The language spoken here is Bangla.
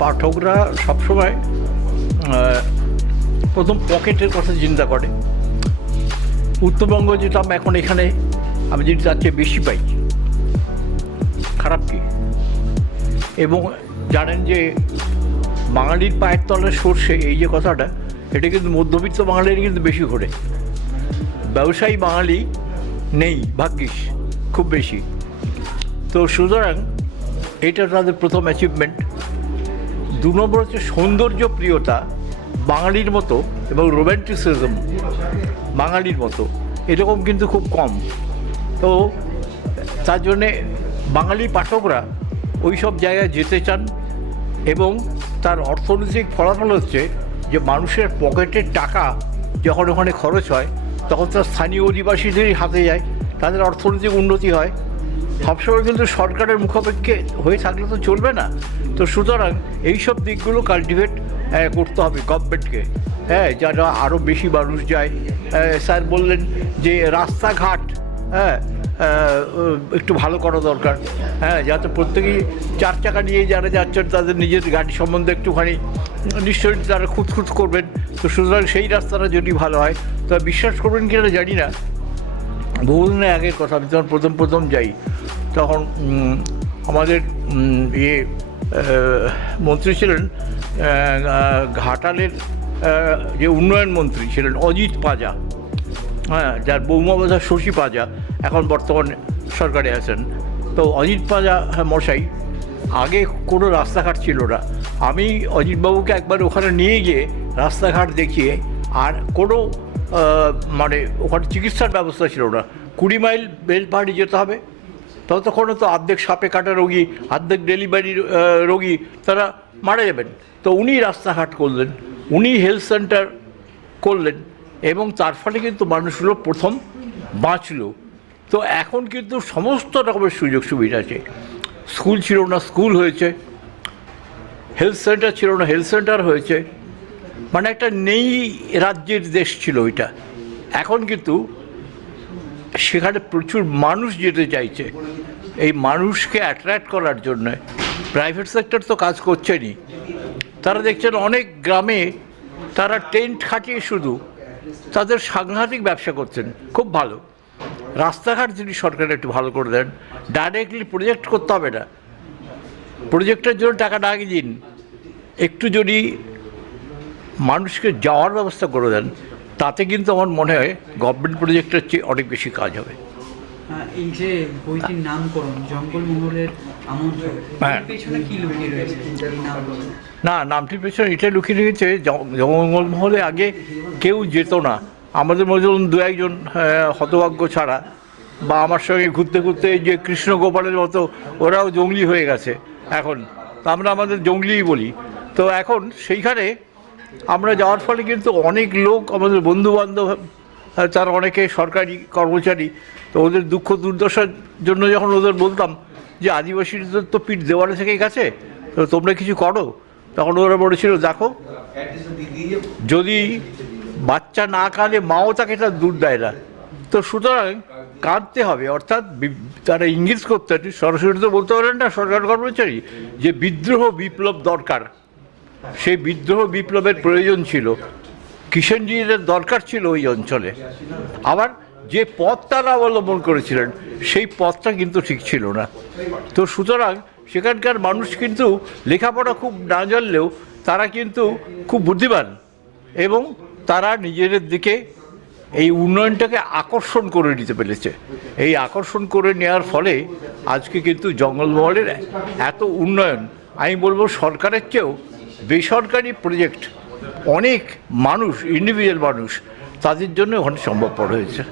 পাঠকরা সবসময় প্রথম পকেটের কথা চিন্তা করে। উত্তরবঙ্গ যেটা এখন এখানে আমি যদি তার চেয়ে বেশি পাই, খারাপ কি? এবং জানেন যে বাঙালির পায়ের তলার সর্ষে, এই যে কথাটা, এটা কিন্তু মধ্যবিত্ত বাঙালির কিন্তু বেশি ঘোরে। ব্যবসায়ী বাঙালি নেই, ভাগ্যিস খুব বেশি। তো সুতরাং এটা তাদের প্রথম অ্যাচিভমেন্ট। 2 নম্বর হচ্ছে সৌন্দর্য প্রিয়তা বাঙালির মতো এবং রোম্যান্টিসিজম বাঙালির মতো এরকম কিন্তু খুব কম। তো তার জন্যে বাঙালি পাঠকরা ওই সব জায়গায় যেতে চান এবং তার অর্থনৈতিক ফলাফল হচ্ছে যে মানুষের পকেটের টাকা যখন ওখানে খরচ হয় তখন তার স্থানীয় অধিবাসীদেরই হাতে যায়, তাদের অর্থনৈতিক উন্নতি হয়। সবসময় কিন্তু সরকারের মুখাপেক্ষে হয়ে থাকলে তো চলবে না। তো সুতরাং এইসব দিকগুলো কাল্টিভেট করতে হবে গভর্নমেন্টকে, যারা আরও বেশি মানুষ যায়। স্যার বললেন যে রাস্তাঘাট একটু ভালো করা দরকার, যাতে প্রত্যেকেই 4 চাকা নিয়ে যারা যাচ্ছেন তাদের নিজের গাড়ি সম্বন্ধে একটুখানি নিশ্চয়ই তারা খুঁতখুত করবেন। তো সুতরাং সেই রাস্তাটা যদি ভালো হয়, তা বিশ্বাস করবেন কিনা জানি না, বহুদিনের আগের কথা, আমি যখন প্রথম যাই তখন আমাদের মন্ত্রী ছিলেন ঘাটালের যে উন্নয়ন মন্ত্রী ছিলেন অজিত পাজা, যার বৌমা বোধহয় শশী পাজা, এখন বর্তমান সরকারে আছেন। তো অজিত পাজা মশাই, আগে কোনো রাস্তাঘাট ছিল না। আমি অজিতবাবুকে একবার ওখানে নিয়ে গিয়ে রাস্তাঘাট দেখিয়ে, আর কোনো মানে ওখানে চিকিৎসার ব্যবস্থা ছিল না। 20 মাইল বেলপাহাড়ি যেতে হবে, ততক্ষণে তো অর্ধেক সাপে কাটা রোগী, অর্ধেক ডেলিভারি রোগী, তারা মারা যাবেন। তো উনি রাস্তাঘাট করলেন, উনি হেলথ সেন্টার করলেন এবং তার ফলে কিন্তু মানুষগুলো প্রথম বাঁচল। তো এখন কিন্তু সমস্ত রকমের সুযোগ সুবিধা আছে। স্কুল ছিল না, স্কুল হয়েছে, হেলথ সেন্টার ছিল না, হেলথ সেন্টার হয়েছে। মানে একটা নেই রাজ্যের দেশ ছিল ওইটা। এখন কিন্তু সেখানে প্রচুর মানুষ যেতে চাইছে। এই মানুষকে অ্যাট্রাক্ট করার জন্য প্রাইভেট সেক্টর তো কাজ করছেনই। তারা দেখছেন অনেক গ্রামে তারা টেন্ট খাটিয়ে শুধু তাদের সাংঘাতিক ব্যবসা করছেন, খুব ভালো। রাস্তাঘাট যদি সরকার একটু ভালো করে দেন, ডাইরেক্টলি প্রজেক্ট করতে হবে না, প্রজেক্টের জন্য টাকা না দিন, একটু যদি মানুষকে যাওয়ার ব্যবস্থা করে দেন, তাতে কিন্তু আমার মনে হয় গভর্নমেন্ট প্রজেক্টের চেয়ে অনেক বেশি কাজ হবে। এই যে বইটির নামকরণ জঙ্গলমহলের আমন্ত্রণ, পেছনে কি লুকিয়ে রয়েছে? না, নামটির পেছনে এটা লুকিয়ে রেখেছে, জঙ্গলমহলে আগে কেউ যেত না, আমাদের মধ্যে 2-1 জন হতভাগ্য ছাড়া, বা আমার সঙ্গে ঘুরতে ঘুরতে যে কৃষ্ণ গোপালের মতো ওরাও জঙ্গলি হয়ে গেছে এখন, আমরা আমাদের জঙ্গলিই বলি। তো এখন সেইখানে আমরা যাওয়ার ফলে কিন্তু অনেক লোক, আমাদের বন্ধুবান্ধব, তার অনেকে সরকারি কর্মচারী, তো ওদের দুঃখ দুর্দশার জন্য যখন ওদের বলতাম যে আদিবাসীদের তো পিঠ দেওয়ালে থেকে গেছে, তো তোমরা কিছু করো, তখন ওরা বলেছিল, দেখো যদি বাচ্চা না কাঁদে মাও তাকে তার দুধ দেয় না। তো সুতরাং কাঁদতে হবে, অর্থাৎ তারা ইঙ্গিত করতে, সরাসরি তো বলতে পারেন না সরকার কর্মচারী, যে বিদ্রোহ বিপ্লব দরকার। সেই বিদ্রোহ বিপ্লবের প্রয়োজন ছিল, কিষেনজির দরকার ছিল ওই অঞ্চলে। আবার যে পথ তারা অবলম্বন করেছিলেন সেই পথটা কিন্তু ঠিক ছিল না। তো সুতরাং সেখানকার মানুষ কিন্তু লেখাপড়া খুব না জানলেও তারা কিন্তু খুব বুদ্ধিমান, এবং তারা নিজেদের দিকে এই উন্নয়নটাকে আকর্ষণ করে নিতে পেরেছে। এই আকর্ষণ করে নেওয়ার ফলে আজকে কিন্তু জঙ্গলমহলের এত উন্নয়ন, আমি বলবো সরকারের চেয়েও বেসরকারি প্রজেক্ট, অনেক মানুষ, ইন্ডিভিজুয়াল মানুষ, তাদের জন্য ওখানে সম্ভবপর হয়েছে।